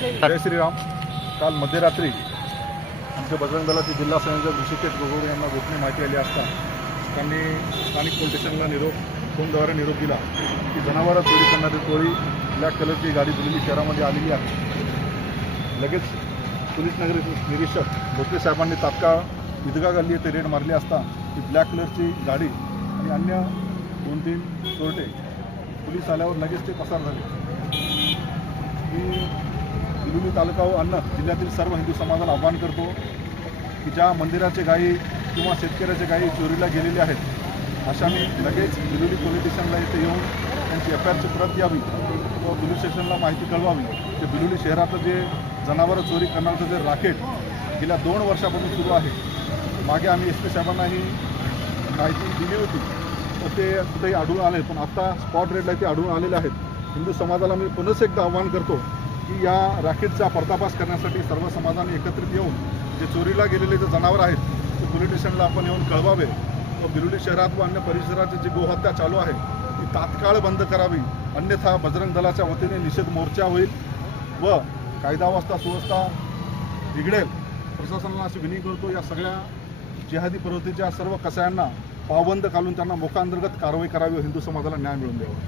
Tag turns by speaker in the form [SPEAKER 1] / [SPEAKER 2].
[SPEAKER 1] जय श्रीराम. काल मध्यरात्री आमच्या बजरंग दलाचे जिल्हा संयोजक ऋषिकेश गोगोळे यांना गोपनीय माहिती आली असता त्यांनी स्थानिक पोलीस स्टेशनला निरोप फोनद्वारे निरोप दिला. की जनावरं चोरी करणारी टोळी ब्लॅक कलरची गाडी दिलेली शहरामध्ये आलेली आहे. लगेच पोलीस नगर निरीक्षक भोसले साहेबांनी तात्काळ ईदगा गल्ली येथे रेड मारली असता ती ब्लॅक कलरची गाडी आणि अन्य दोन तीन चोरटे पोलीस आल्यावर लगेच ते पसार झाले. मी तालुका व अन्न जिल्ह्यातील सर्व हिंदू समाजाला आव्हान करतो की ज्या मंदिराचे गायी किंवा शेतकऱ्याचे गायी चोरीला गेलेले आहेत अशा मी लगेच बिलुली पोलीस स्टेशनला इथे येऊन त्यांची एफ आयआरची प्रत द्यावी व पोलीस स्टेशनला माहिती कळवावी. ते बिलोली शहरातलं जे जनावरं चोरी करण्याचं जे राकेट गेल्या दोन वर्षापासून सुरू आहे. मागे आम्ही एस पी साहेबांनाही माहिती दिली होती. तर ते कुठेही आढळून आले पण आत्ता स्पॉट रेडला ते आढळून आलेले आहेत. हिंदू समाजाला मी पुनश्च एकदा आव्हान करतो की या रॅकेटचा पर्दाफाश करण्यासाठी सर्व समाजाने एकत्रित येऊन जे चोरीला गेलेले जे जनावर आहेत ते पोलीस स्टेशनला आपण येऊन कळवावे. व बिरुली शहरात व अन्य परिसराची जी गोहत्या चालू आहे ती तात्काळ बंद करावी. अन्यथा बजरंग दलाच्या वतीने निषेध मोर्चा होईल व कायदावस्था सुव्यवस्था बिघडेल. प्रशासनाला अशी विनंती करतो या सगळ्या जिहादी प्रवृत्तीच्या सर्व कसायांना पावबंद घालून त्यांना मोकांतर्गत कारवाई करावी व हिंदू समाजाला न्याय मिळून द्यावा.